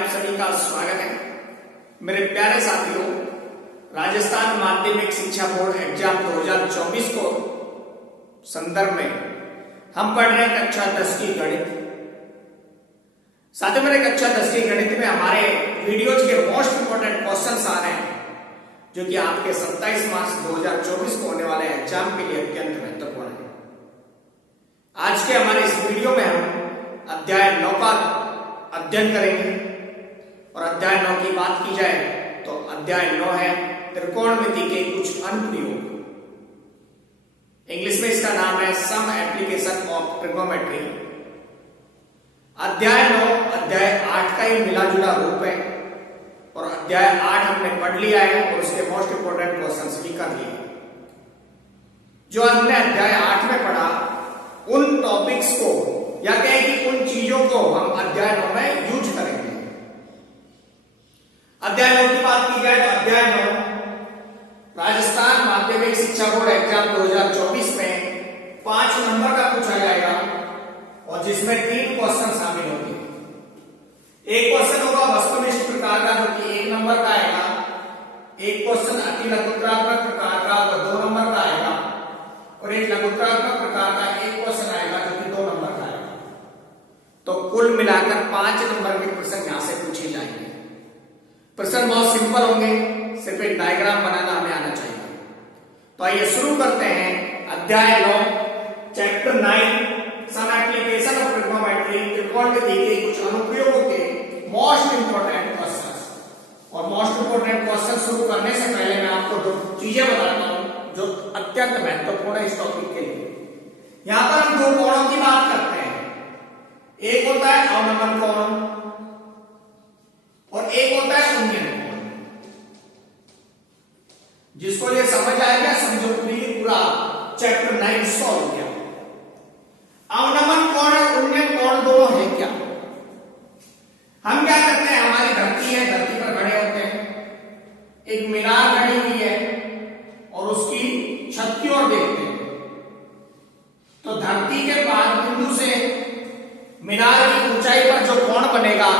आप सभी का स्वागत है। मेरे प्यारे साथियों, राजस्थान माध्यमिक शिक्षा बोर्ड एग्जाम 2024 को संदर्भ में हम पढ़ रहे हैं कक्षा 10 की गणित। साथियों, मेरे कक्षा 10 की गणित में हमारे वीडियोज के मोस्ट इंपोर्टेंट क्वेश्चंस आ रहे हैं जो कि आपके 27 मार्च 2024 को होने वाले एग्जाम के लिए अत्यंत महत्वपूर्ण है। आज के हमारे इस वीडियो में हम अध्याय 9 का अध्ययन करेंगे और अध्याय 9 की बात की जाए तो अध्याय 9 है त्रिकोणमिति के कुछ अनुप्रयोग। इंग्लिश में इसका नाम है सम एप्लीकेशन ऑफ ट्रिग्नोमेट्री। अध्याय 9 अध्याय 8 का ही मिला जुला रूप है और अध्याय 8 हमने पढ़ लिया है और उसके मोस्ट इंपोर्टेंट क्वेश्चंस भी कर लिए। जो हमने अध्याय 8 में पढ़ा उन टॉपिक्स को या कहें कि उन चीजों को हम अध्याय 9 में यूज करेंगे। अध्याय 9 की बात की जाए तो अध्याय 9 राजस्थान माध्यमिक शिक्षा बोर्ड एग्जाम 2024 में 5 नंबर का पूछा जाएगा और जिसमें 3 क्वेश्चन शामिल होंगे। एक क्वेश्चन होगा वस्तुनिष्ठ प्रकार का जो कि 1 नंबर का आएगा, एक क्वेश्चन अति लघुत्रात्मक प्रकार का वो 2 नंबर का आएगा और एक लघुत्रात्मक प्रकार का एक क्वेश्चन आएगा जो कि 2 नंबर का आएगा। तो कुल मिलाकर 5 नंबर के प्रश्न यहां से पूछे जाएंगे। प्रश्न बहुत सिंपल होंगे, सिर्फ एक डायग्राम बनाना हमें आना चाहिए। तो आइए शुरू करते हैं अध्याय 9 chapter 9 some application of trigonometry, त्रिकोणमिति के कुछ अनुप्रयोगों के मोस्ट इंपोर्टेंट क्वेश्चंस। और मोस्ट इंपोर्टेंट क्वेश्चन शुरू करने से पहले मैं आपको 2 चीजें बताता हूं जो अत्यंत महत्वपूर्ण है इस टॉपिक के लिए। यहां पर हम 2 कोणों की बात करते हैं। एक होता है अवनमन कोण और एक होता है उन्नयन कोण। जिसको ये समझ आएगा समझो पूरा चैप्टर 9 सॉल्व किया। अवनमन कोण और उन्नयन कोण दोनों है क्या? हम क्या करते हैं, हमारी धरती है, धरती पर खड़े होते हैं, एक मीनार खड़ी हुई है और उसकी छत की ओर देखते हैं तो धरती के बाद बिंदु से मीनार की ऊंचाई पर जो कोण बनेगा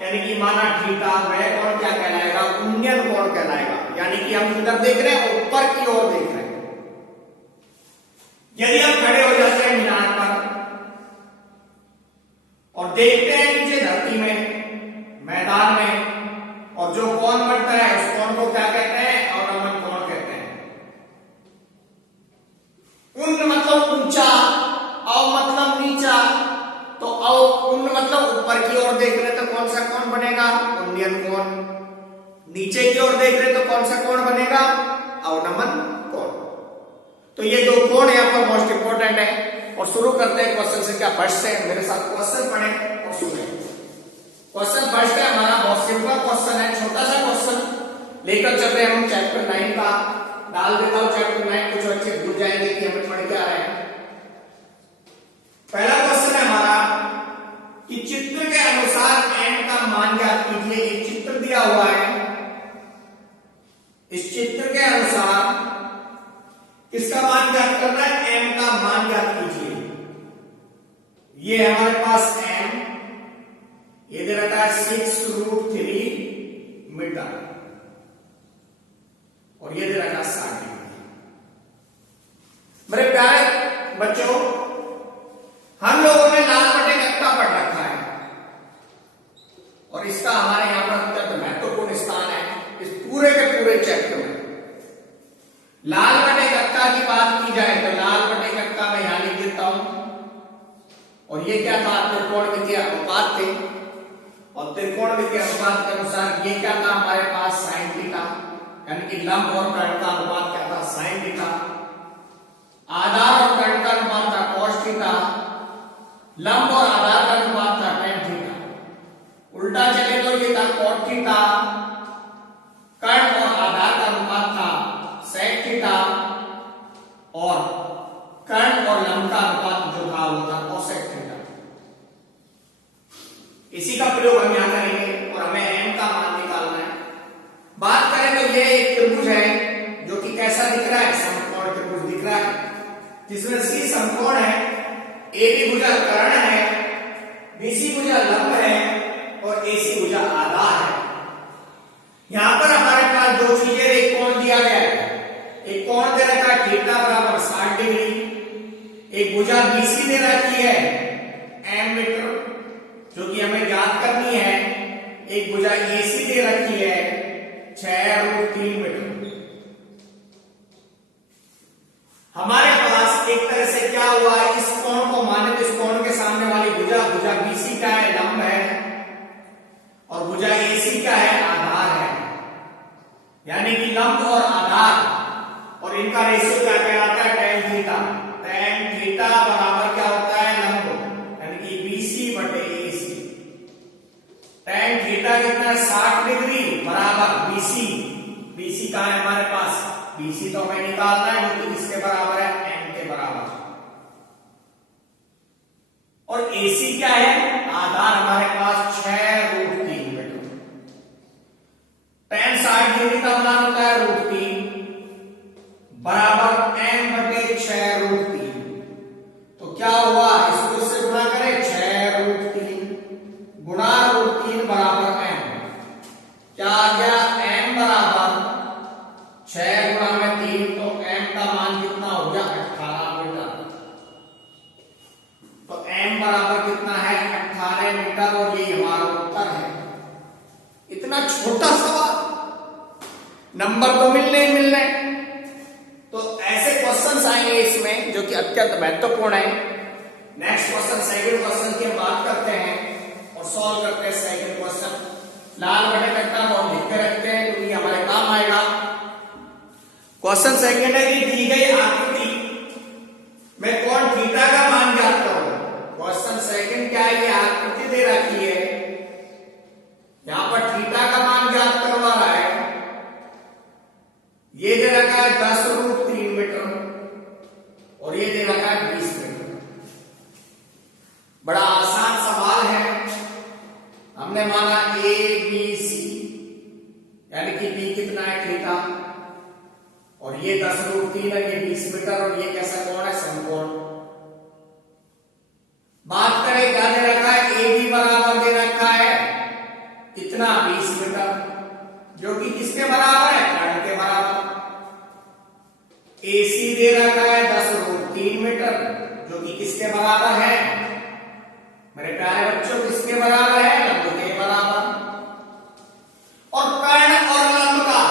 यानी कि माना थीटा, वह कोण क्या कहलाएगा? उन्नयन कोण कहलाएगा। यानी कि हम इधर देख रहे हैं, ऊपर की ओर देख रहे हैं। यदि हम खड़े हो जाते हैं मीनार पर और देखते हैं नीचे धरती में, मैदान में, और जो कोण बनता है उस कोण को क्या कहते हैं? अवनमन कोण कहते हैं। उन्न मतलब ऊंचा, अव मतलब नीचा, तो उन्न मतलब ऊपर की ओर देख रहे तो कौन सा कोण बनेगा? उन्नयन कोण। नीचे की ओर देख रहे तो कौन सा कोण बनेगा? अवनमन कोण। तो ये 2 कोण यहां पर मोस्ट इंपोर्टेंट है। और शुरू करते हैं क्वेश्चन से। क्या फर्स्ट से मेरे साथ क्वेश्चन पढ़ें और सुने। क्वेश्चन फर्स्ट है हमारा, बहुत सिंपल क्वेश्चन है, छोटा सा क्वेश्चन लेकर चल रहे हैं हम चैप्टर 9 का। डाल देता हूं चैप्टर 9, कुछ बच्चे भूल जाएंगे कि हमें पढ़ के आ रहे हैं। पहला क्वेश्चन है हमारा कि चित्र के अनुसार n का मान ज्ञात कीजिए। एक चित्र दिया हुआ है, इस चित्र के अनुसार किसका मान ज्ञात करना है? m का मान ज्ञात कीजिए। ये हमारे पास m, ये दे रखा है 6√3 मीटर और ये दे रखा है 60 डिग्री। मेरे प्यारे बच्चों, हम लोगों ने लाल बटे कक्का पढ़ रखा है और इसका हमारे यहां पर अत्यंत महत्वपूर्ण स्थान है इस पूरे के पूरे चैप्टर में। लाल बटे कक्का की बात की जाए तो लाल बटे कक्का मैं यहां लिख देता हूं। और ये क्या था? त्रिकोणमितीय अनुपात थे और त्रिकोणमितीय अनुपात के अनुसार ये क्या था हमारे पास? sin थीटा, यानी कि लंब और कर्ण का अनुपात क्या था? sin theta. आधार और कर्ण का अनुपात था cos थीटा। लंब और आधार का अनुपात था tan थीटा। उल्टा चले तो ये था cot थीटा। कर्ण और आधार का अनुपात था sec थीटा और कर्ण और लंब का अनुपात जो था वो था cosec थीटा। इसी का प्रयोग हम यहां करेंगे और हमें m का मान निकालना है। बात करें तो ये एक त्रिभुज है जो कि कैसा दिख रहा है? समकोण त्रिभुज दिख रहा है जिसमें C समकोण है, AB भुजा कर्ण है, BC भुजा लंब है और AC भुजा आधार है। यहां पर हमारे पास दो चीजें, एक कोण दिया गया है, एक कोण दे रखा है थीटा बराबर 60 डिग्री, एक भुजा BC दे रखी है m मीटर जो कि हमें ज्ञात करनी है, एक भुजा AC दे रखी है 6√3 मीटर। हमारे पास एक तरह से क्या हुआ, इस कोण को माने तो इस कोण के सामने वाली भुजा BC का है, लंब है, और भुजा AC का है, आधार है। यानी कि लंब और आधार और इनका रेशियो क्या कहलाता है, tan थीटा। tan थीटा बराबर क्या होता है, लंब यानी कि BC बटे AC। tan थीटा कितना है, 60 डिग्री बराबर BC कहां है हमारे पास, BC तो हमें निकालना है जो कि किसके बराबर है, m के बराबर। और AC क्या है, आधार हमारे पास 6√3 मीटर। tan 60 डिग्री का मान होता है √3 बराबर m बटे 6√3। तो क्या हुआ, इसको इससे गुणा करें, 6√3 गुणा √3 बराबर m। क्या आ गया, m बराबर 6 गुणा में 3, तो m का मान कितना हो गया, 18 मीटर। तो m बराबर कितना है, 18 मीटर, और ये हमारा उत्तर है। इतना छोटा सवाल, नंबर तो मिलने ही मिलने। तो ऐसे क्वेश्चंस आएंगे इसमें जो कि अत्यंत महत्वपूर्ण है। नेक्स्ट क्वेश्चन, सेकंड क्वेश्चन की हम बात करते हैं और सॉल्व करते हैं सेकंड क्वेश्चन। लाल बटे तक का हम लिख के रखते हैं क्योंकि हमारे काम आएगा। क्वेश्चन सेकंड है कि दी गई आकृति में कोण थीटा का मान ज्ञात करो। क्वेश्चन सेकंड क्या है, ये आकृति दे रखी है, यहां पर थीटा का मान ज्ञात करवा रहा है। ये दे रखा है 10√3 मीटर और ये दे रखा है 20 मीटर। बड़ा आसान सवाल है। हमने माना ABC यानी कि B कितना है, थीटा, और ये 10√3 है, ये 20 मीटर, और ये कैसा कोण है, समकोण। बात करें क्या दे रखा है, AB बराबर दे रखा है कितना, 20 मीटर, जो कि किसके बराबर है, कर्ण के बराबर। AC दे रखा है 10√3 मीटर जो कि किसके बराबर है, मेरे प्यारे बच्चों, किसके बराबर है, लंब के बराबर। और कर्ण और लंब का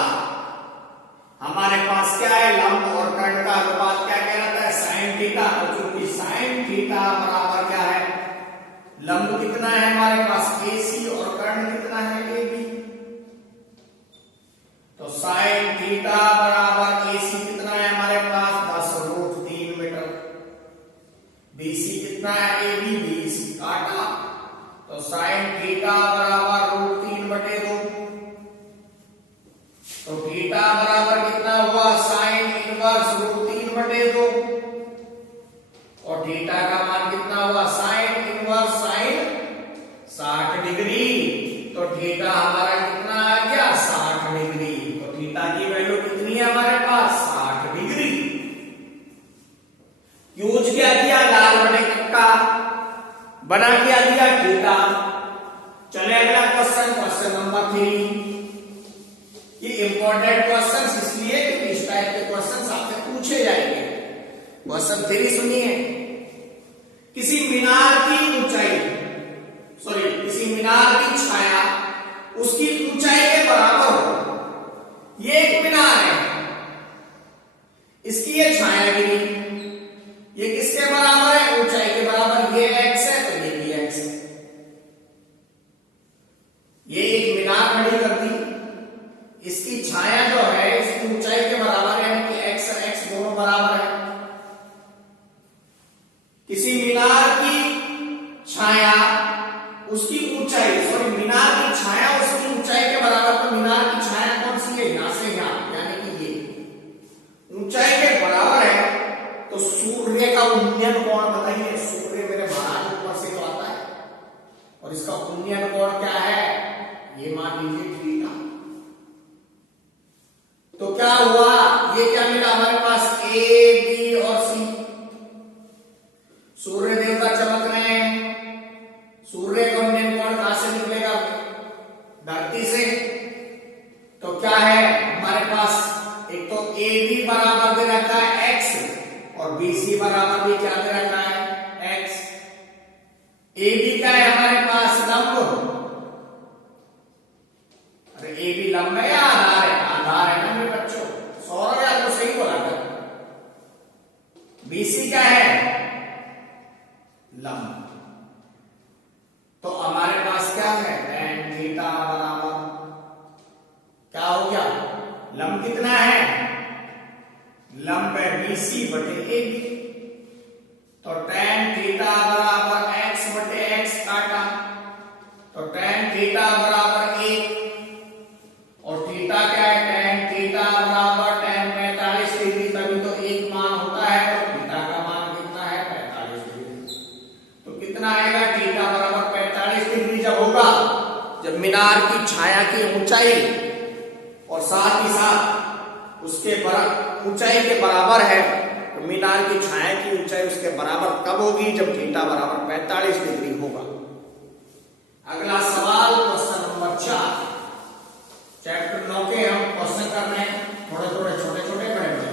हमारे पास क्या है, लंब और कर्ण का अनुपात क्या कहलाता है, sin थीटा। तो चूंकि sin थीटा बराबर क्या है, लंब कितना है हमारे पास AC और कर्ण कितना है, AB। तो sin थीटा बराबर AC कितना है हमारे पास, 10√3 मीटर। BC कितना है, AB 20 काटा, तो sin थीटा बराबर √3 बटे 2। तो थीटा बराबर कितना हुआ, sin इनवर्स √3 बटे 2, और थीटा का मान कितना हुआ, sin इनवर्स sin 60 डिग्री। तो थीटा हमारा कितना आ गया, 60 डिग्री। तो थीटा की वैल्यू कितनी है हमारे पास, 60 डिग्री। यूज क्या किया, लाल बटे कक्का बना क्या दिया, थीटा। चले अगला क्वेश्चन, क्वेश्चन नंबर 3। ये इंपॉर्टेंट क्वेश्चन इसलिए क्योंकि इस टाइप के क्वेश्चन आपसे पूछे जाएंगे। क्वेश्चन 3 सुनिए, किसी मीनार की ऊंचाई, किसी मीनार की छाया उसकी ऊंचाई के बराबर हो। ये एक मीनार है, इसकी ये छाया गिरी, ये किसके बराबर है, ऊंचाई के बराबर। ये x है तो ये भी x है। ये एक मीनार खड़ी कर दी, इसकी छाया जो है इसकी ऊंचाई के बराबर है, यानी कि x और x दोनों बराबर है। किसी मीनार की छाया उसकी ऊंचाई, मीनार की छाया उसकी ऊंचाई के बराबर। तो मीनार की छाया कौन सी है, यहां से यहां, यानी कि ये ऊंचाई के बराबर है। ए बी बराबर दे रखा है x और बी सी बराबर भी क्या दे रखा है x। ए बी क्या है हमारे पास लंब, अरे ए बी लंब है या आधार है, आधार है ना मेरे बच्चों, सौरभ यार तो सही बोला था। बी सी क्या है लंब, तो हमारे पास क्या है tan थीटा बराबर क्या हो गया, लंब कितना है, लंब है BC बटे AB, तो tan थीटा बराबर x बटे x काटा, तो tan थीटा बराबर 1 और थीटा क्या है tan थीटा बराबर tan 45 डिग्री, तभी तो एक मान होता है, तो थीटा का मान कितना है 45 डिग्री। तो कितना आएगा थीटा बराबर 45 डिग्री जब होगा, जब मीनार की छाया की ऊंचाई और साथ ही साथ उसके ऊंचाई के बराबर है, तो मीनार की छाया की ऊंचाई उसके बराबर कब होगी, जब थीटा बराबर 45 डिग्री होगा। अगला सवाल क्वेश्चन नंबर 4, चैप्टर 9 के हम क्वेश्चन कर रहे हैं, थोड़े थोड़े छोटे छोटे बड़े बड़े।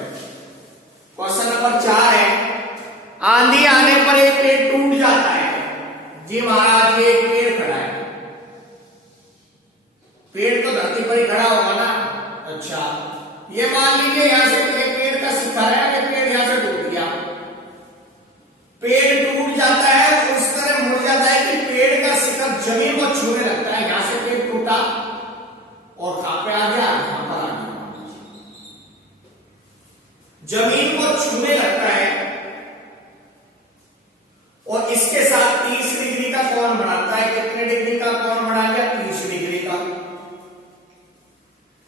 क्वेश्चन नंबर 4 है, आंधी आने पर एक पेड़ टूट जाता है। जी महाराज ये एक पेड़ खड़ा है, पेड़ तो धरती पर ही खड़ा होगा ना, अच्छा ये मान लीजिए यहां से पेड़ का शिखर है, पेड़ यहां से टूट गया, पेड़ टूट जाता है उस तरह मुड़ जाता है कि पेड़ का शिखर जमीन को छूने लगता है, यहां से पेड़ टूटा और कहां पे आ गया, यहां पर आ गया, जमीन को छूने लगता है और इसके साथ 30 डिग्री का कोण बनाता है। कितने डिग्री का कोण बना गया, 30 डिग्री का।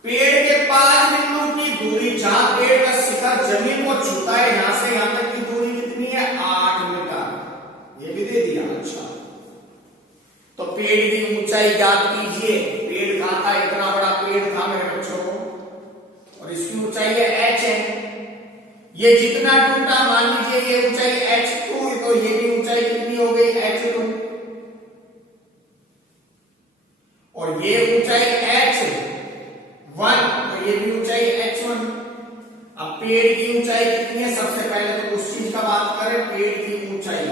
पेड़ के 5 बिंदु की दूरी, जहां पेड़ का शिखर जमीन को छूता है, यहां से यहां तक की दूरी कितनी है 8 मीटर, ये भी दे दिया। अच्छा तो पेड़ की ऊंचाई ज्ञात कीजिए, पेड़ कहां था, इतना बड़ा पेड़ था मेरे बच्चों को, और इसकी ऊंचाई है h है, ये जितना टूटा मान लीजिए ये ऊंचाई h2, तो ये भी ऊंचाई कितनी हो गई h2, और ये ऊंचाई h1, तो ये भी ऊंचाई h1। अब पेड़ की ऊंचाई कितनी है, सबसे पहले तो उस चीज का बात करें, पेड़ की ऊंचाई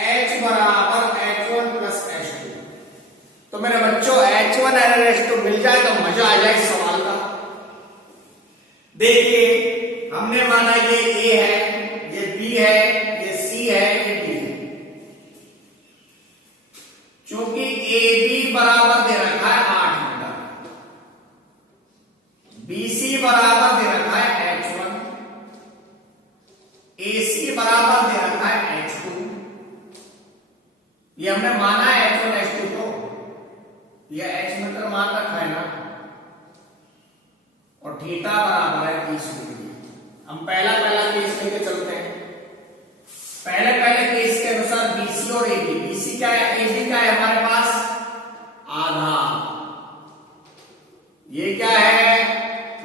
h बराबर h1 प्लस h2, तो मेरे बच्चों h1 और h2 मिल जाए तो मजा आ जाए इस सवाल का। देखिए हमने माना ये A है, ये B है, ये C है, ये D है, क्योंकि AB बराबर दे रखा है 8 मीटर, BC बराबर दे रखा है h1, AC बराबर दे रखा है h2, ये हमने माना है h1 h2, तो ये h मीटर मान रखा है ना, और थीटा बराबर है 30 डिग्री। हम पहला केस लेके चलते हैं। पहले केस के अनुसार BC और AB, BC क्या है, AB क्या है हमारे पास आधार, ये क्या है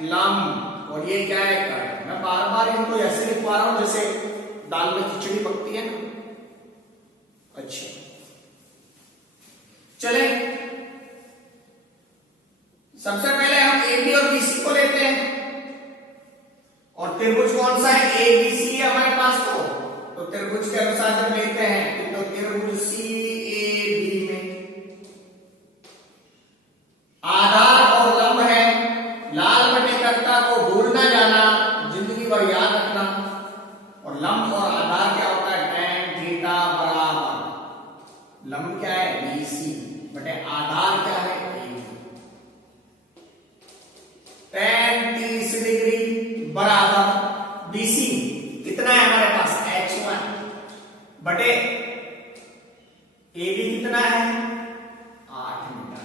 लंब, और ये क्या है कण। मैं बार बार इनको ऐसे लिखवा रहा हूं जैसे दाल में खिचड़ी पकती है ना। अच्छा चले, सबसे पहले हम AB और BC को लेते हैं, और त्रिभुज कौन सा है ABC है हमारे पास, तो त्रिभुज के अनुसार जब लेते हैं तो त्रिभुज CAB में आधार और लंब है, लाल बटे कर्ता को भूल ना जाना, जिंदगी भर याद रखना, और लंब और आधार क्या होता है tan थीटा बराबर, लंब क्या है BC बटे आधार क्या है tan 30 डिग्री बराबर BC कितना है हमारे पास h1 बटे AB कितना है 8 मीटर,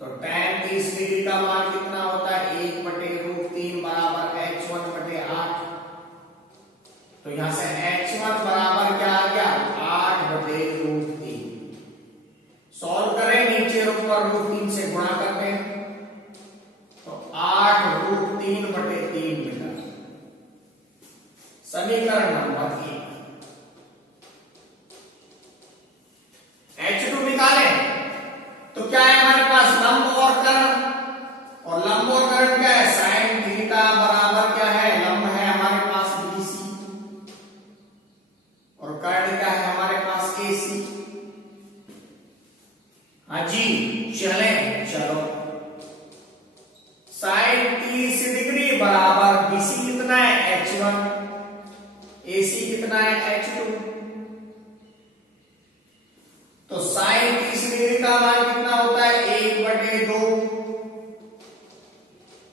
तो tan 30 डिग्री का मान कितना होता है 1 बटे √3 बराबर h1 बटे 8, तो यहां से h1 बराबर क्या आ गया 8 बटे √3, सॉल्व करें नीचे ऊपर √3 से गुणा करते हैं, 8√3 बटे 3 मीटर, समीकरण नंबर 1। h2 निकालें तो क्या है हमारे पास लंब और चलो साइन 30 डिग्री बराबर BC कितना है H1, AC कितना है H2। तो साइन 30 डिग्री का मान कितना होता है 1/2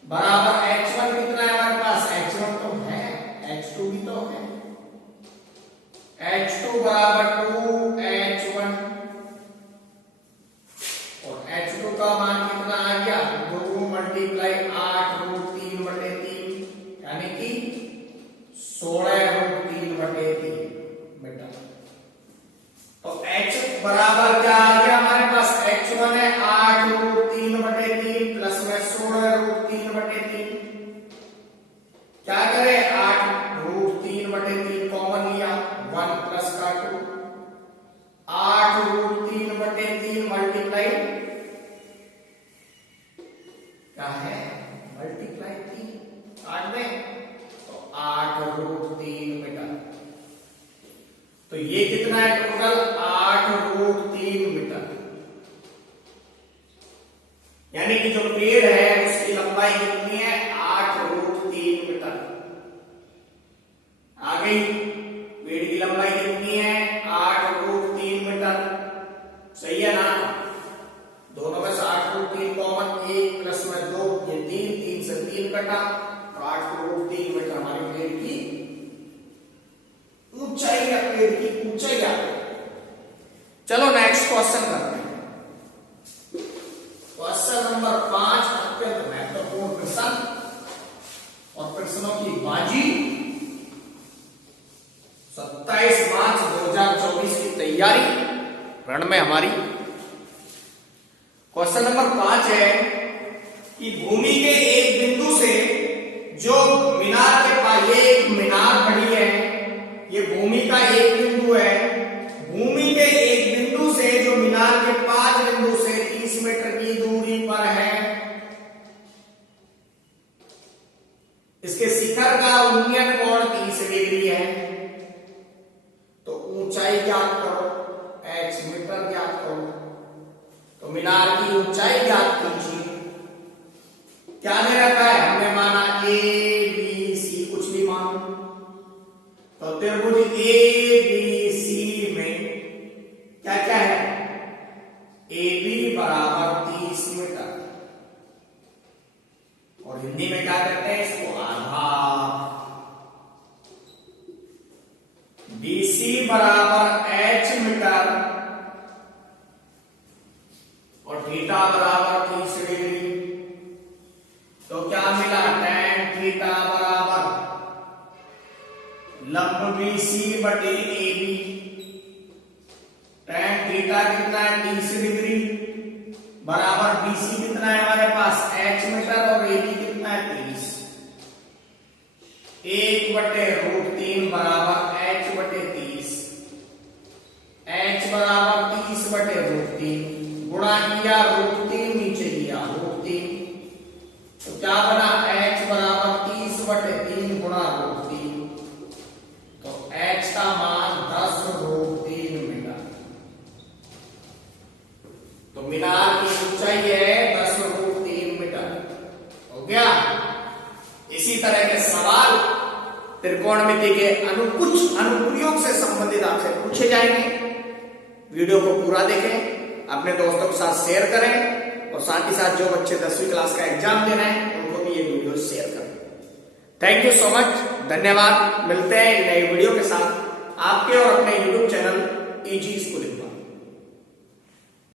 बराबर H1 कितना है हमारे पास H1 तो है, H2 भी तो है, H2 बराबर 2H1 और H2 का मान कितना आ गया 2 मल्टीप्लाई 8√3/3 यानी कि 16√3/3 मीटर। तो H बराबर क्या आ गया हमारे पास H1 है 8√3/3 प्लस में 16√3/3। क्या करें 8√3/3 कॉमन लिया 1 प्लस का 2 8√3/3 मल्टीप्लाई क्या है मल्टीप्लाई 3 काट दें तो 8√3 मीटर। तो ये कितना है टोटल 8√3 मीटर। यानी कि जो पेड़ है उसकी लंबाई कितनी है 8√3 मीटर। आ गई पेड़ की लंबाई कितनी है 8√3 मीटर। सही है ना, दोनों में से 8√3 कॉमन 1 प्लस में 2 ये 3 से 3 कटा और 8√3 मीटर हमारे पेड़ की ऊंचाई है, पेड़ की ऊंचाई आ गई। चलो नेक्स्ट क्वेश्चन करते हैं। क्वेश्चन नंबर 5 अत्यंत महत्वपूर्ण प्रश्न और प्रश्नों की बाजी 27 मार्च 2024 की तैयारी रण में हमारी। क्वेश्चन नंबर 5 है कि भूमि के एक बिंदु से जो मीनार के पास ये एक मीनार खड़ी है, ये भूमि का एक बिंदु है, भूमि के एक बिंदु से जो मीनार के 5 बिंदु से 30 मीटर की दूरी पर है, इसके शिखर का उन्नयन कोण 30 डिग्री है। तो ऊंचाई ज्ञात करो h मीटर ज्ञात करो। तो मीनार की ऊंचाई ज्ञात कीजिए। क्या दे रखा है हमने माना ABC कुछ भी मानो। तो त्रिभुज ABC में क्या क्या है AB बराबर 30 मीटर और हिंदी में क्या कहते हैं इसको आधार। BC बराबर H मीटर और थीटा बराबर 30 डिग्री। तो क्या मिला tan थीटा बराबर लंब BC बटे AB। tan थीटा कितना है 30 डिग्री बराबर BC कितना है हमारे पास H मीटर और AB कितना है 30। 1/√3 बराबर H बटे 30। H बराबर 30/√3 गुणा किया √3 नीचे किया √3। तो क्या बना H बराबर 30/3 गुणा √3। तो H का मान 10√3 मीटर। तो मीनार की ऊंचाई है 10√3 मीटर। हो गया। इसी तरह के सवाल त्रिकोणमिति के कुछ अनुप्रयोग से संबंधित आपसे पूछे जाएंगे। वीडियो को पूरा देखें, अपने दोस्तों के साथ शेयर करें और साथ ही साथ जो बच्चे 10वीं क्लास का एग्जाम दे रहे हैं उनको भी ये वीडियो शेयर करें। थैंक यू सो मच, धन्यवाद। मिलते हैं नई वीडियो के साथ आपके और अपने यूट्यूब चैनल इजी स्कूलिंग।